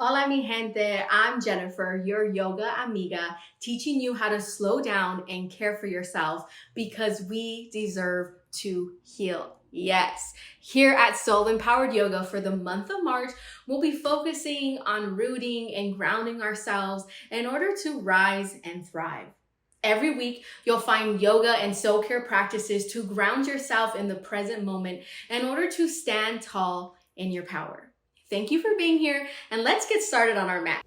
Hola mi gente, I'm Jennifer, your yoga amiga, teaching you how to slow down and care for yourself because we deserve to heal. Yes, here at Soul Empowered Yoga for the month of March, we'll be focusing on rooting and grounding ourselves in order to rise and thrive. Every week, you'll find yoga and soul care practices to ground yourself in the present moment in order to stand tall in your power. Thank you for being here, and let's get started on our mat.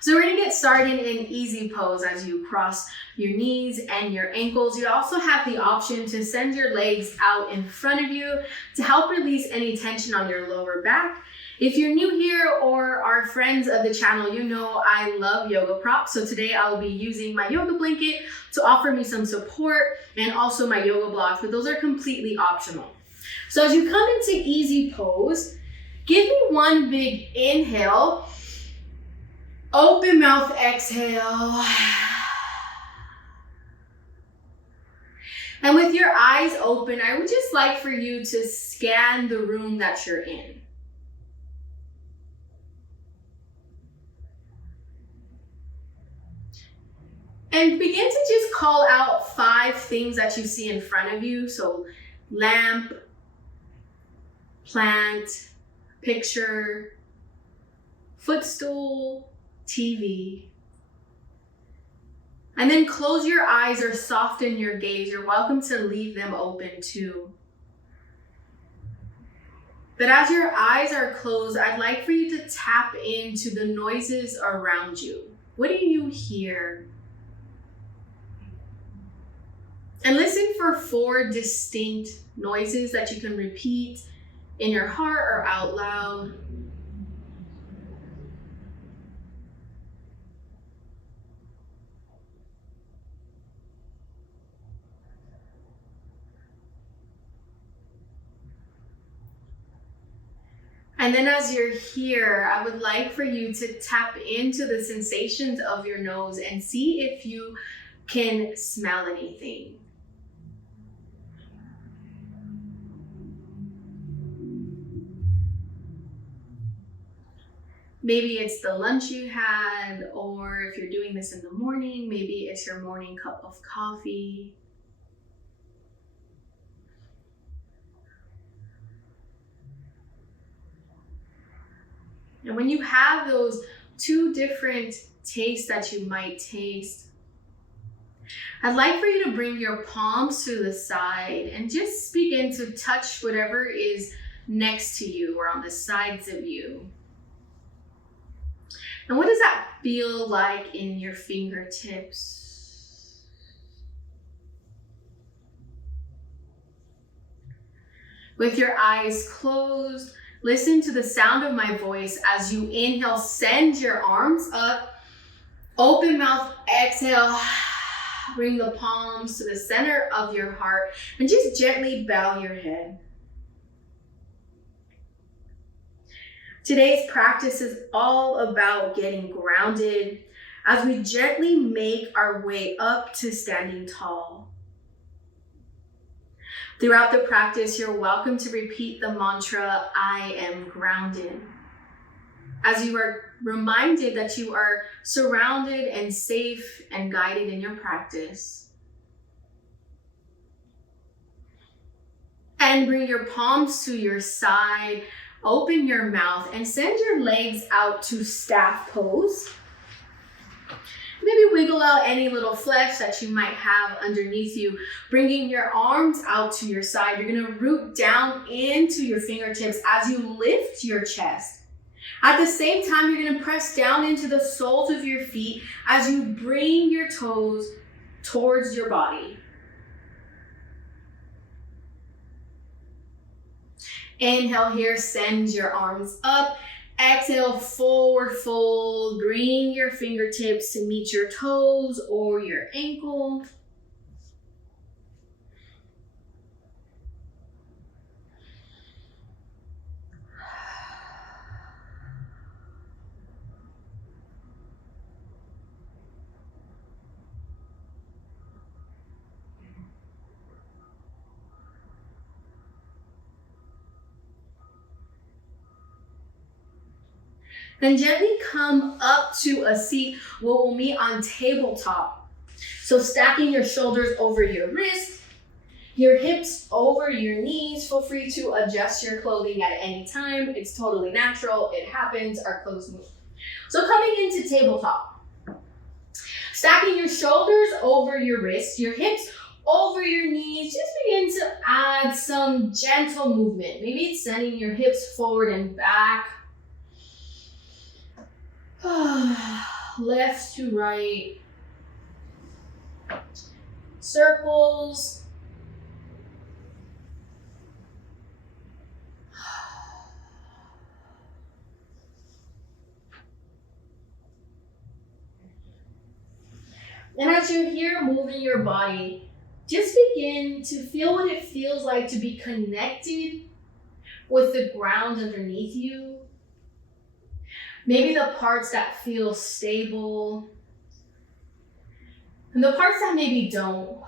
So we're gonna get started in easy pose as you cross your knees and your ankles. You also have the option to send your legs out in front of you to help release any tension on your lower back. If you're new here or are friends of the channel, you know I love yoga props. So today I'll be using my yoga blanket to offer me some support and also my yoga blocks, but those are completely optional. So as you come into easy pose, give me one big inhale, open mouth exhale. And with your eyes open, I would just like for you to scan the room that you're in. And begin to just call out 5 things that you see in front of you. So lamp, plant, picture, footstool, TV. And then close your eyes or soften your gaze. You're welcome to leave them open too. But as your eyes are closed, I'd like for you to tap into the noises around you. What do you hear? And listen for 4 distinct noises that you can repeat in your heart or out loud. And then as you're here, I would like for you to tap into the sensations of your nose and see if you can smell anything. Maybe it's the lunch you had, or if you're doing this in the morning, maybe it's your morning cup of coffee. And when you have those 2 different tastes that you might taste, I'd like for you to bring your palms to the side and just begin to touch whatever is next to you or on the sides of you. And what does that feel like in your fingertips? With your eyes closed, listen to the sound of my voice as you inhale, send your arms up, open mouth, exhale, bring the palms to the center of your heart and just gently bow your head. Today's practice is all about getting grounded as we gently make our way up to standing tall. Throughout the practice, you're welcome to repeat the mantra, I am grounded, as you are reminded that you are surrounded and safe and guided in your practice. And bring your palms to your side, open your mouth, and send your legs out to staff pose. Maybe wiggle out any little flesh that you might have underneath you, bringing your arms out to your side. You're gonna root down into your fingertips as you lift your chest. At the same time, you're gonna press down into the soles of your feet as you bring your toes towards your body. Inhale here, send your arms up. Exhale, forward fold. Bring your fingertips to meet your toes or your ankle. Then gently come up to a seat where we'll meet on tabletop. So stacking your shoulders over your wrists, your hips over your knees. Feel free to adjust your clothing at any time. It's totally natural. It happens. Our clothes move. So coming into tabletop, stacking your shoulders over your wrists, your hips over your knees. Just begin to add some gentle movement. Maybe it's sending your hips forward and back. Left to right. Circles. And as you're here moving your body, just begin to feel what it feels like to be connected with the ground underneath you. Maybe the parts that feel stable and the parts that maybe don't.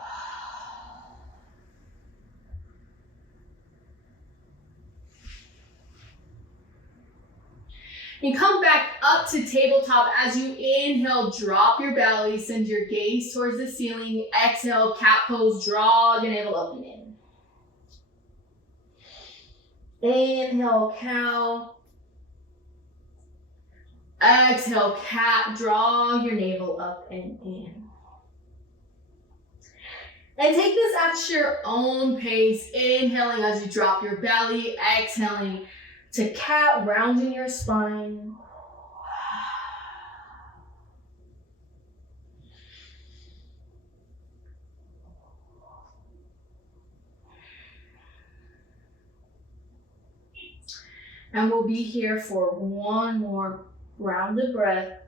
And come back up to tabletop. As you inhale, drop your belly, send your gaze towards the ceiling. Exhale, cat pose, draw your navel up and in. Inhale, cow. Exhale, cat, draw your navel up and in. And take this at your own pace, inhaling as you drop your belly, exhaling to cat, rounding your spine. And we'll be here for one more round of breath.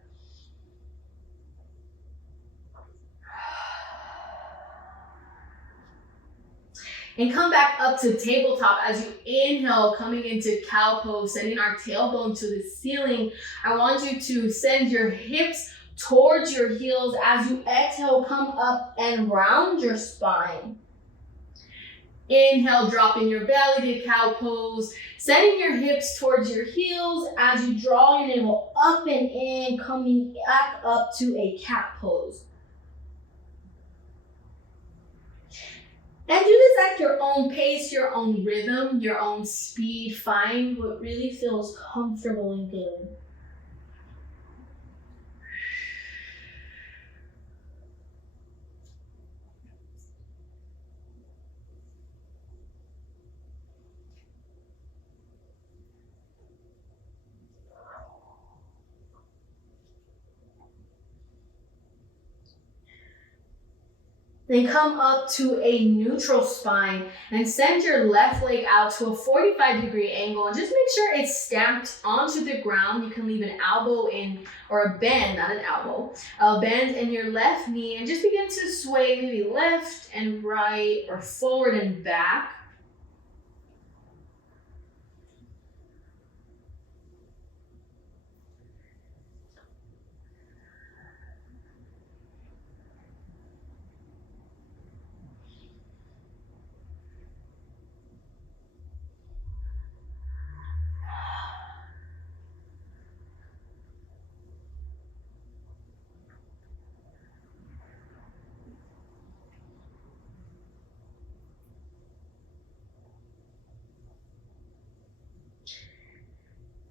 And come back up to tabletop as you inhale, coming into cow pose, sending our tailbone to the ceiling. I want you to send your hips towards your heels. As you exhale, come up and round your spine. Inhale, dropping your belly to cow pose, sending your hips towards your heels as you draw your navel up and in, coming back up to a cat pose. And do this at your own pace, your own rhythm, your own speed. Find what really feels comfortable and good. Then come up to a neutral spine and send your left leg out to a 45-degree angle, and just make sure it's stamped onto the ground. You can leave an elbow in, or a bend, not an elbow, a bend in your left knee, and just begin to sway maybe left and right or forward and back.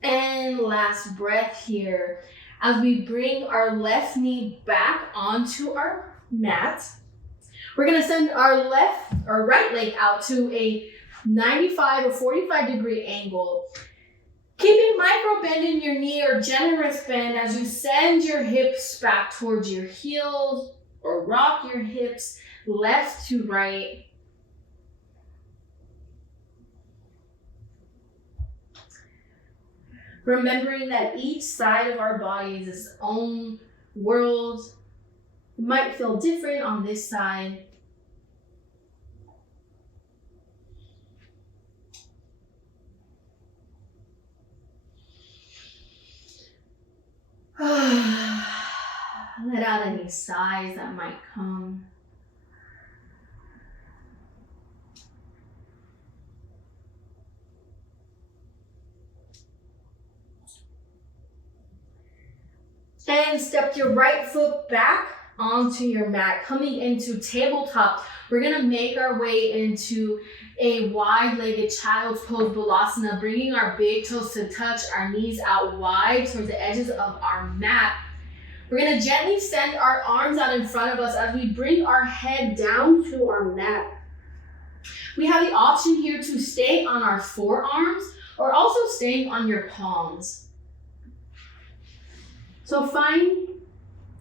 And last breath here. As we bring our left knee back onto our mat, we're gonna send our right leg out to a 95 or 45-degree angle. Keeping micro bend in your knee or generous bend as you send your hips back towards your heels or rock your hips left to right. Remembering that each side of our body is its own world. It might feel different on this side. Let out any sighs that might come. And step your right foot back onto your mat. Coming into tabletop, we're gonna make our way into a wide-legged child's pose balasana, bringing our big toes to touch, our knees out wide towards the edges of our mat. We're gonna gently send our arms out in front of us as we bring our head down to our mat. We have the option here to stay on our forearms or also staying on your palms. So find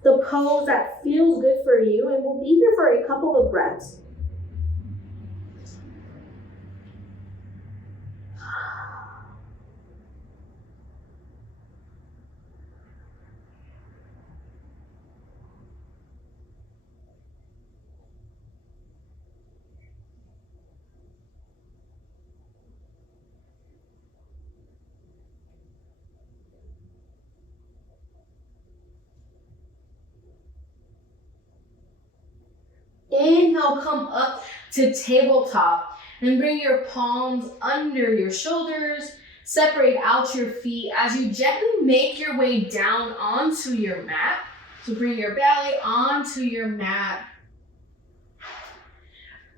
the pose that feels good for you, and we'll be here for a couple of breaths. Inhale, come up to tabletop and bring your palms under your shoulders. Separate out your feet as you gently make your way down onto your mat. So bring your belly onto your mat.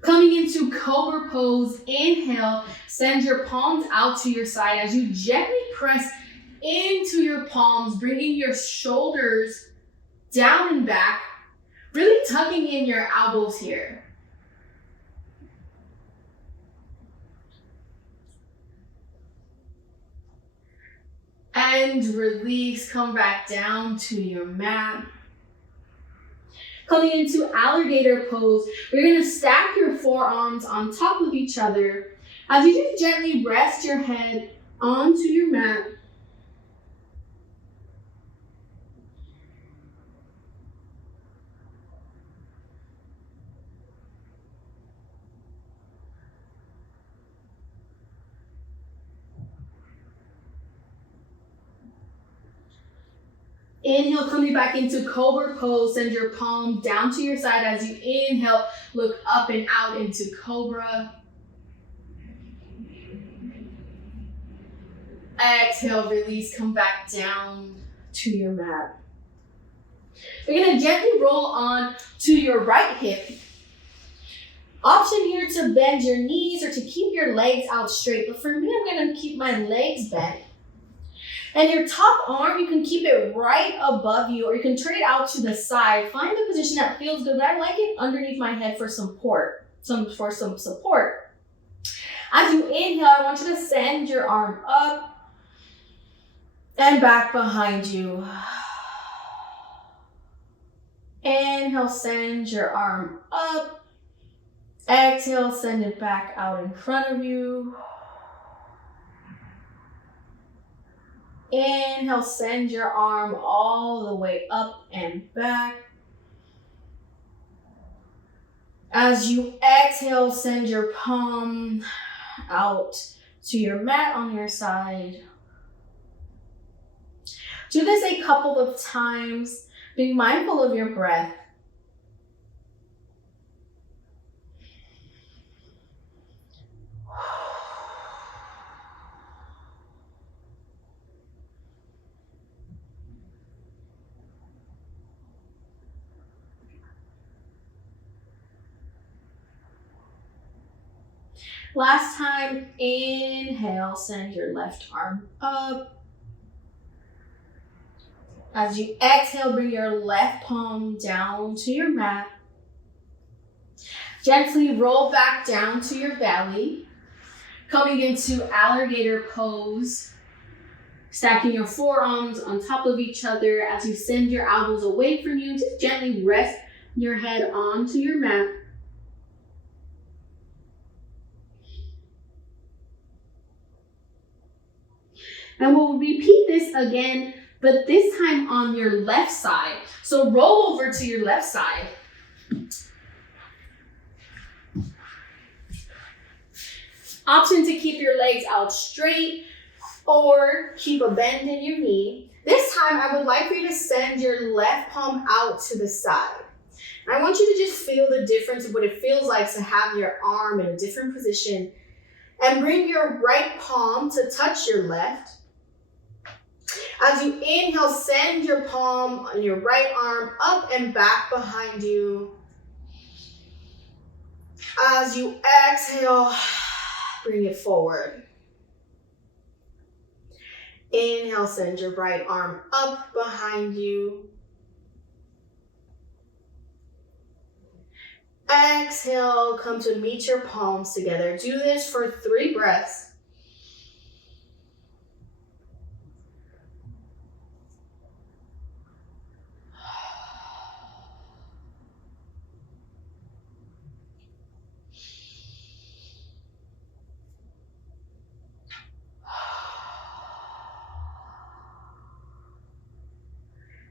Coming into Cobra Pose, inhale, send your palms out to your side as you gently press into your palms, bringing your shoulders down and back. Really tucking in your elbows here. And release, come back down to your mat. Coming into alligator pose, we're gonna stack your forearms on top of each other as you just gently rest your head onto your mat. Inhale, coming back into Cobra Pose. Send your palm down to your side as you inhale. Look up and out into Cobra. Exhale, release, come back down to your mat. We're gonna gently roll on to your right hip. Option here to bend your knees or to keep your legs out straight, but for me, I'm gonna keep my legs bent. And your top arm, you can keep it right above you, or you can turn it out to the side. Find the position that feels good, but I like it underneath my head for some support. As you inhale, I want you to send your arm up and back behind you. Inhale, send your arm up. Exhale, send it back out in front of you. Inhale, send your arm all the way up and back. As you exhale, send your palm out to your mat on your side. Do this a couple of times. Be mindful of your breath. Last time, inhale, send your left arm up. As you exhale, bring your left palm down to your mat. Gently roll back down to your belly. Coming into alligator pose. Stacking your forearms on top of each other as you send your elbows away from you. Just gently rest your head onto your mat. And we'll repeat this again, but this time on your left side. So roll over to your left side. Option to keep your legs out straight or keep a bend in your knee. This time, I would like for you to send your left palm out to the side. And I want you to just feel the difference of what it feels like to have your arm in a different position. And bring your right palm to touch your left. As you inhale, send your palm on your right arm up and back behind you. As you exhale, bring it forward. Inhale, send your right arm up behind you. Exhale, come to meet your palms together. Do this for 3 breaths.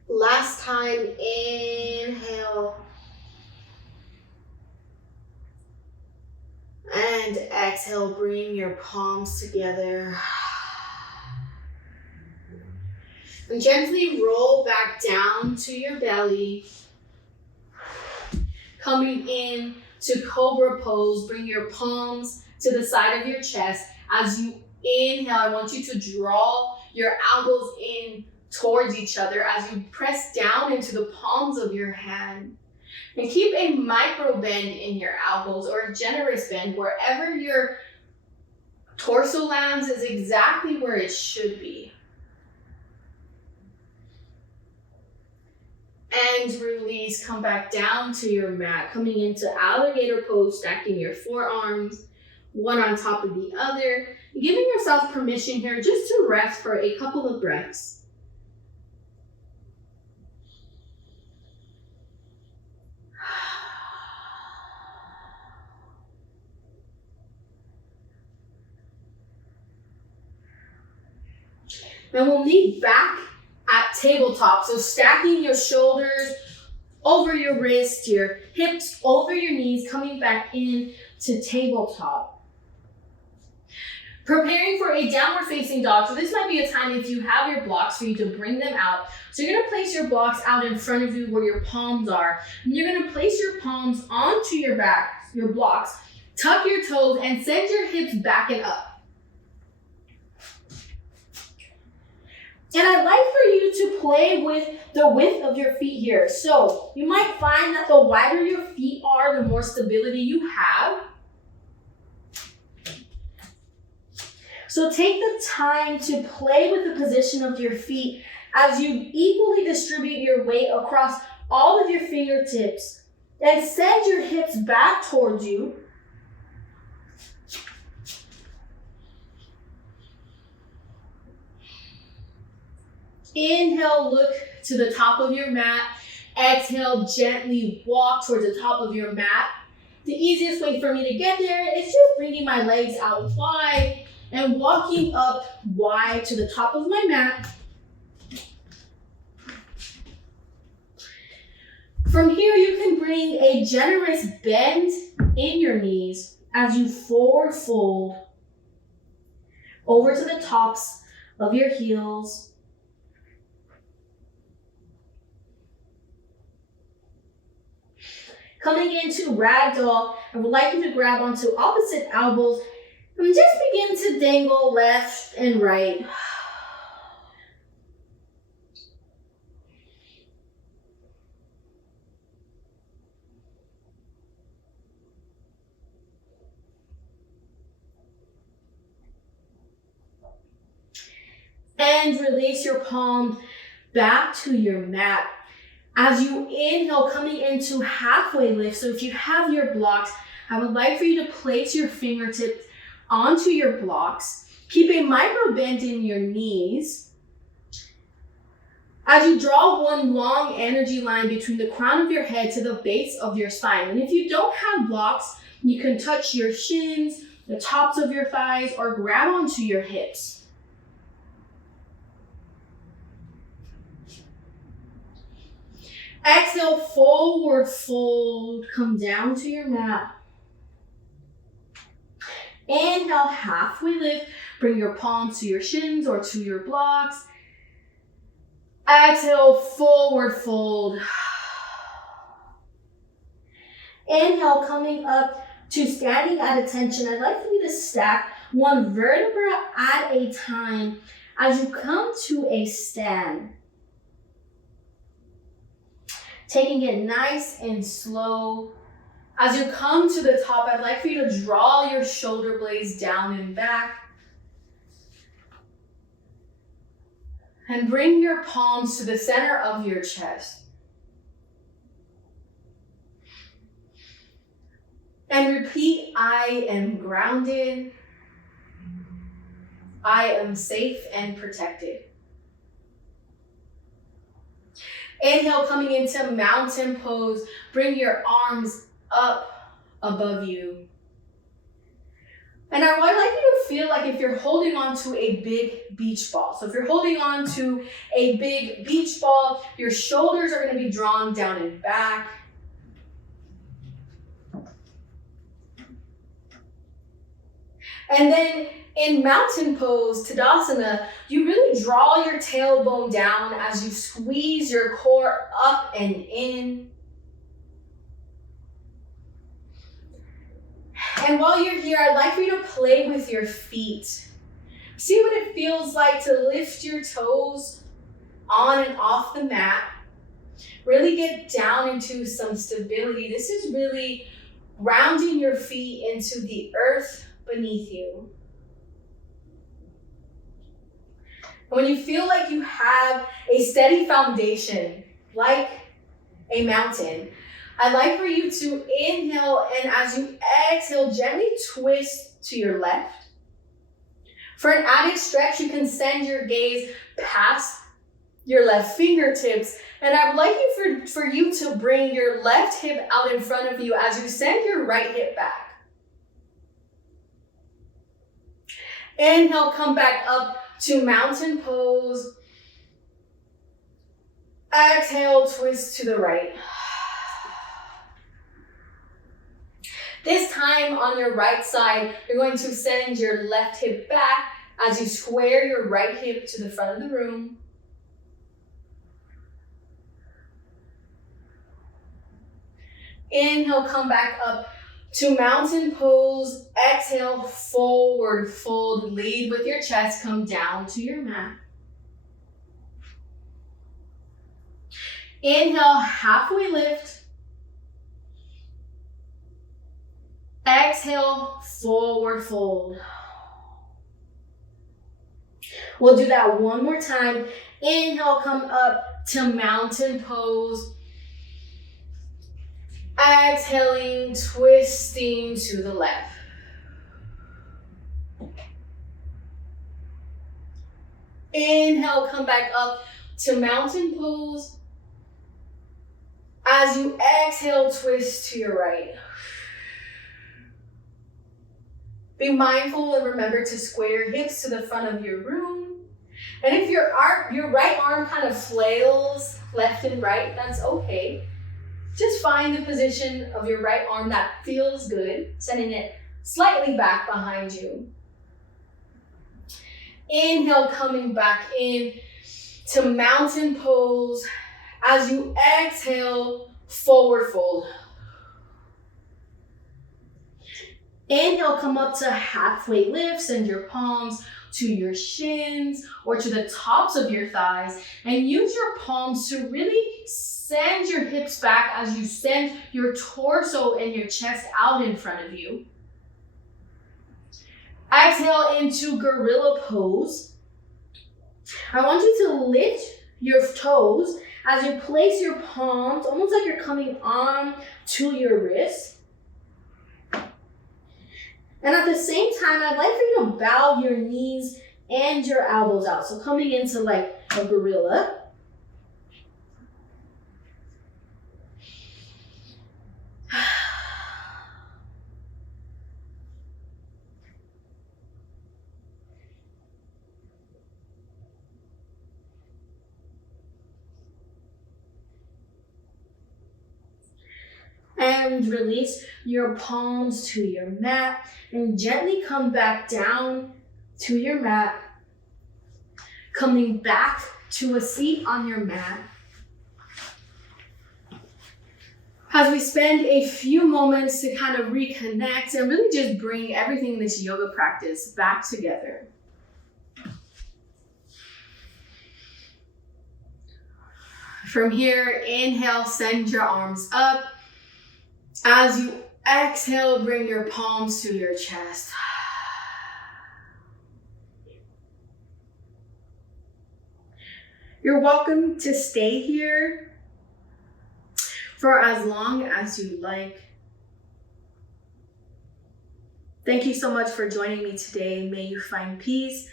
Last time, inhale. And exhale, bring your palms together. And gently roll back down to your belly. Coming in to Cobra Pose, bring your palms to the side of your chest. As you inhale, I want you to draw your elbows in towards each other as you press down into the palms of your hand. And keep a micro bend in your elbows, or a generous bend. Wherever your torso lands is exactly where it should be. And release, come back down to your mat, coming into alligator pose, stacking your forearms, one on top of the other. Giving yourself permission here just to rest for a couple of breaths. Then we'll meet back at tabletop. So stacking your shoulders over your wrists, your hips over your knees, coming back in to tabletop. Preparing for a downward facing dog. So this might be a time, if you have your blocks, for you to bring them out. So you're gonna place your blocks out in front of you where your palms are. And you're gonna place your palms onto your back, your blocks, tuck your toes, and send your hips back and up. And I'd like for you to play with the width of your feet here. So you might find that the wider your feet are, the more stability you have. So take the time to play with the position of your feet as you equally distribute your weight across all of your fingertips. And send your hips back towards you. Inhale, look to the top of your mat. Exhale, gently walk towards the top of your mat. The easiest way for me to get there is just bringing my legs out wide and walking up wide to the top of my mat. From here, you can bring a generous bend in your knees as you forward fold over to the tops of your heels. Coming into ragdoll, I would like you to grab onto opposite elbows and just begin to dangle left and right. And release your palm back to your mat. As you inhale, coming into halfway lift. So if you have your blocks, I would like for you to place your fingertips onto your blocks. Keep a micro bend in your knees. As you draw one long energy line between the crown of your head to the base of your spine. And if you don't have blocks, you can touch your shins, the tops of your thighs, or grab onto your hips. Exhale, forward fold, come down to your mat. Inhale, halfway lift, bring your palms to your shins or to your blocks. Exhale, forward fold. Inhale, coming up to standing at attention. I'd like for you to stack one vertebra at a time As you come to a stand, taking it nice and slow. As you come to the top, I'd like for you to draw your shoulder blades down and back. And bring your palms to the center of your chest. And repeat, I am grounded. I am safe and protected. Inhale, coming into mountain pose. Bring your arms up above you. And I would like you to feel like if you're holding on to a big beach ball. So if you're holding on to a big beach ball, your shoulders are going to be drawn down and back. And then in mountain pose, Tadasana, you really draw your tailbone down as you squeeze your core up and in. And while you're here, I'd like for you to play with your feet. See what it feels like to lift your toes on and off the mat. Really get down into some stability. This is really grounding your feet into the earth beneath you. And when you feel like you have a steady foundation, like a mountain, I'd like for you to inhale, and as you exhale, gently twist to your left. For an added stretch, you can send your gaze past your left fingertips, and I would like for you to bring your left hip out in front of you as you send your right hip back. Inhale, come back up to mountain pose. Exhale, twist to the right. This time on your right side, you're going to send your left hip back as you square your right hip to the front of the room. Inhale, come back up to mountain pose. Exhale, forward fold. Lead with your chest, come down to your mat. Inhale, halfway lift. Exhale, forward fold. We'll do that one more time. Inhale, come up to mountain pose. Exhaling, twisting to the left. Inhale, come back up to mountain pose. As you exhale, twist to your right. Be mindful and remember to square your hips to the front of your room. And if your right arm kind of flails left and right, that's okay. Just find the position of your right arm that feels good, sending it slightly back behind you. Inhale, coming back in to mountain pose. As you exhale, forward fold. Inhale, come up to halfway lift. Send your palms to your shins or to the tops of your thighs, and use your palms to really send your hips back as you send your torso and your chest out in front of you. Exhale into gorilla pose. I want you to lift your toes as you place your palms, almost like you're coming on to your wrists. And at the same time, I'd like for you to bow your knees and your elbows out. So coming into like a gorilla. And release your palms to your mat and gently come back down to your mat, coming back to a seat on your mat. As we spend a few moments to kind of reconnect and really just bring everything in this yoga practice back together. From here, inhale, send your arms up. As you exhale, bring your palms to your chest. You're welcome to stay here for as long as you like. Thank you so much for joining me today. May you find peace.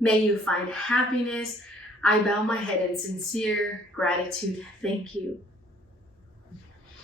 May you find happiness. I bow my head in sincere gratitude. Thank you.